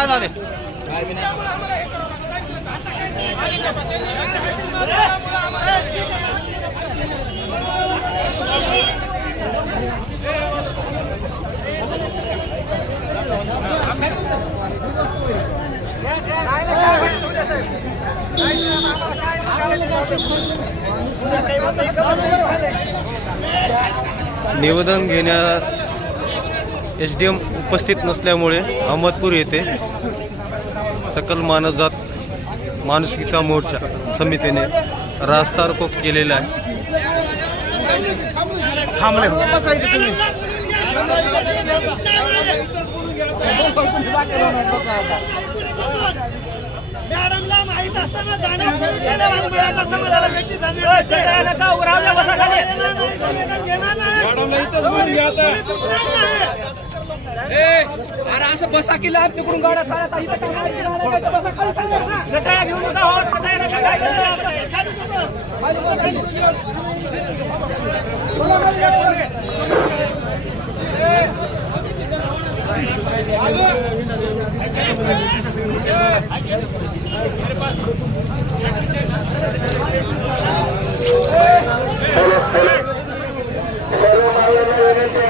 काय झाले निवेदन घेण्यास एच डी एम उपस्थित नसल्यामुळे अहमदपूर येथे सकल मानवजात माणुसकीचा मोर्चा समितीने रास्ता रोको केलेला आहे. मॅडमला अरे असं बसा की लाभ तिकडून गाड्या चालत घेऊन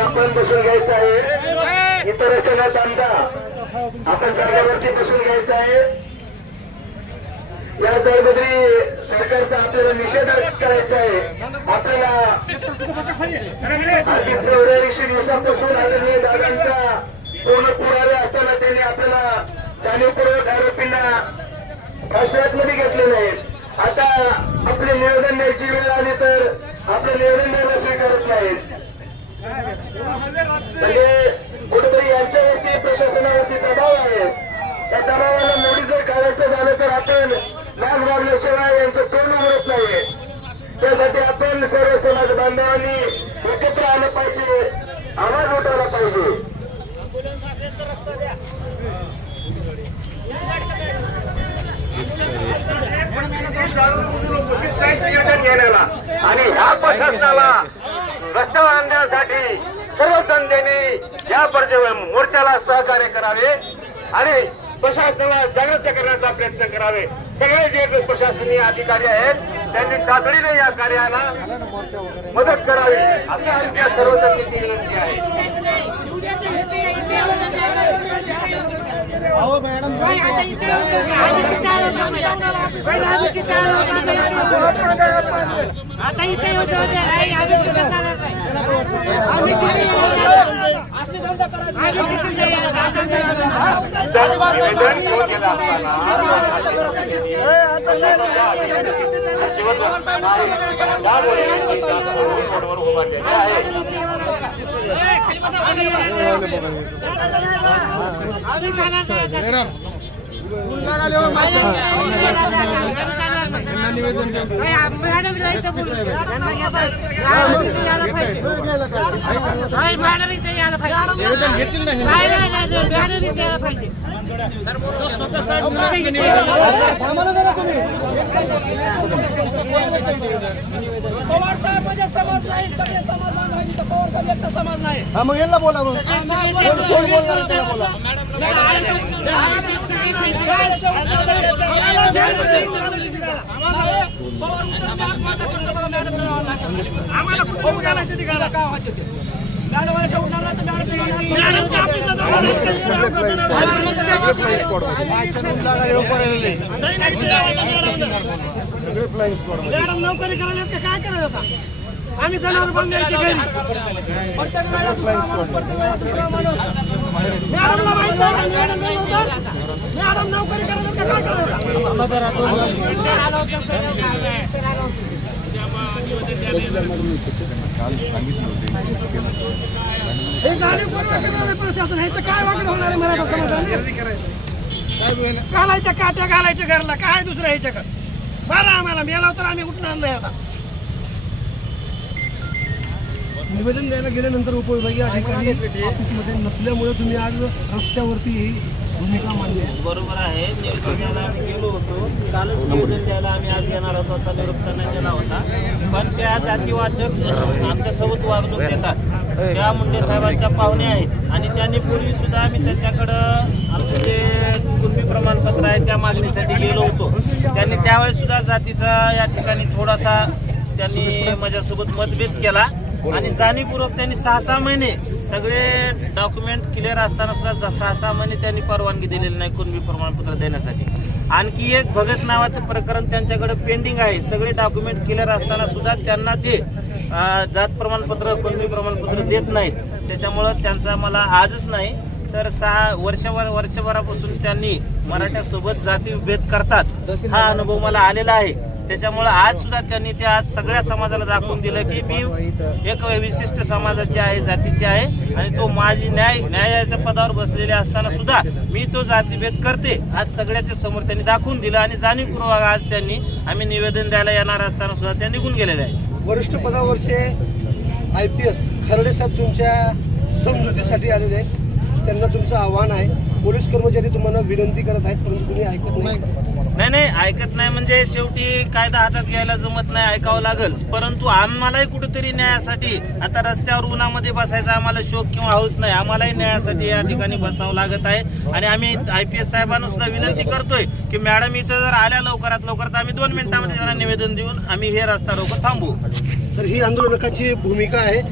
आपण बसून घ्यायचं आहे. इतर न बांधता आपण जागेवरती बसून घ्यायचं आहे. या दरबदरी सरकारचा आपल्याला निषेध करायचा आहे. आपल्याला अगदी चौऱ्याऐंशी दिवसापासून आदरणीय दादांचा पूर्ण पुरावे असताना त्यांनी आपल्याला जाणीवपूर्वक आरोपींना मध्ये घेतलेले आहेत. आता आपले निवेदन द्यायची वेळ आली तर आपलं निवेदन द्यायला स्वीकारत नाहीत. म्हणजे कुठेतरी यांच्यावरती प्रशासनावरती दबाव आहे. त्या दबावाला मोडी जर काढायचं झालं तर आपण लाच मारल्याशिवाय यांचं तोंड उघडत नाहीये. त्यासाठी आपण सर्व समाज बांधवांनी एकत्र आलं पाहिजे आवाज उठवला पाहिजे. घेण्याला आणि ह्या प्रशासनाला रस्त्यावर आणण्यासाठी सर्व जनतेने या पर्ज मोर्चाला सहकार्य करावे आणि प्रशासनाला जागृत करण्याचा प्रयत्न करावे. सगळे जे प्रशासनीय अधिकारी आहेत त्यांनी तातडीने या कार्याला मदत करावी अशी आमच्या सर्व जनतेची विनंती आहे. اها پنه ها ته اتے يته وڌو ٿو رهي آهي اها ٻڌا رهيو آهي اسان ڌنڌا नाही, बोलू. मॅडम इथे यायला पाहिजे. नाही. नाही, नाही, नाही, नाही. पवार साहेब म्हणजे समाज नाही सगळे समाज बांधवांनी तर पवार साहेब एकटा समाज नाही मग यांना बोला मग. आम्हाला कुठं घालायचं ते घाला काय व्हायचं ते मॅडम अशा उठणार नाही तर मॅडम मॅडम नोकरी करायला काय करायचं आता आम्ही जनावर बांधायची घरी प्रत्येक वेळेला दुसरा माणूस, प्रत्येक दुसरा माणूस. मॅडमला माहीत नाही मॅडम नाही नव्हतं. मॅडम नोकरी करायला का? काय हे प्रशासन ह्याचं काय वागणं होणार आहे मराठा समाजाने घालायच्या काट्या घालायच्या घरला काय दुसरं ह्याच्या का बरं आम्हाला मेला तर आम्ही उठणार नाही आता निवेदन द्यायला गेल्यानंतर उपविभागीय अधिकारी ऑफिसमध्ये नसल्यामुळे तुम्ही आज रस्त्यावरती भूमिका मांडली. बरोबर आहे. निवेदन द्यायला आम्ही गेलो होतो. कालच निवेदन द्यायला आम्ही आज येणार होतो असा निरोप त्यांना गेला होता. पण त्या जातीवाचक आमच्यासोबत वागणूक देतात. त्या मुंडे साहेबांच्या पाहुणे आहेत. आणि त्यांनी पूर्वी सुद्धा आम्ही त्यांच्याकडं आमचे जे कुटुंबी प्रमाणपत्र आहे त्या मागणीसाठी गेलो होतो. त्यांनी त्यावेळेस सुद्धा जातीचा या ठिकाणी थोडासा त्यांनी माझ्यासोबत मतभेद केला. आणि जाणीवपूर्वक त्यांनी सहा सहा महिने सगळे डॉक्युमेंट क्लिअर असताना सुद्धा जा- सहा सहा महिने त्यांनी परवानगी दिलेली नाही कुणबी प्रमाणपत्र देण्यासाठी. आणखी एक भगत नावाचं प्रकरण त्यांच्याकडे पेंडिंग आहे. सगळे डॉक्युमेंट क्लिअर असताना सुद्धा त्यांना ते जात प्रमाणपत्र कुणबी प्रमाणपत्र देत नाहीत त्याच्यामुळं त्यांचा मला आजच नाही तर सहा वर्षभर वर्षभरापासून त्यांनी मराठ्यासोबत जातीभेद करतात हा अनुभव मला आलेला आहे. त्याच्यामुळे आज सुद्धा त्यांनी ते आज सगळ्या समाजाला दाखवून दिलं की मी एक विशिष्ट समाजाची आहे जातीची आहे आणि तो माझी न्याय न्यायाच्या पदावर बसलेले असताना सुद्धा मी तो जातीभेद करते. आज सगळ्याच्या समोर त्यांनी दाखवून दिलं आणि जाणीवपूर्वक आज त्यांनी आम्ही निवेदन द्यायला येणार असताना सुद्धा त्या निघून गेलेले आहे वरिष्ठ पदावरचे आय पी एस खरडे साहेब तुमच्या समजुतीसाठी आलेले आहेत. त्यांना तुमचं आव्हान आहे. पोलीस कर्मचारी तुम्हाला विनंती करत आहेत परंतु तुम्ही ऐकत नाही. नाही नाही ऐकत नाही म्हणजे शेवटी कायदा हातात घ्यायला जमत नाही ऐकावं लागल. परंतु आम्हालाही कुठेतरी न्यायासाठी आता रस्त्यावर उन्हामध्ये बसायचा आम्हाला शोक किंवा हौस नाही. आम्हालाही न्यायासाठी या ठिकाणी बसावं लागत आहे. आणि आम्ही आय पी एस साहेबांना सुद्धा विनंती करतोय की मॅडम इथं जर आल्या लवकरात लवकर तर आम्ही दोन मिनिटांमध्ये त्यांना निवेदन देऊन आम्ही हे रस्ता रोको थांबवू तर ही आंदोलकाची भूमिका आहे.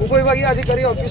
उपविभागीय अधिकारी ऑफिस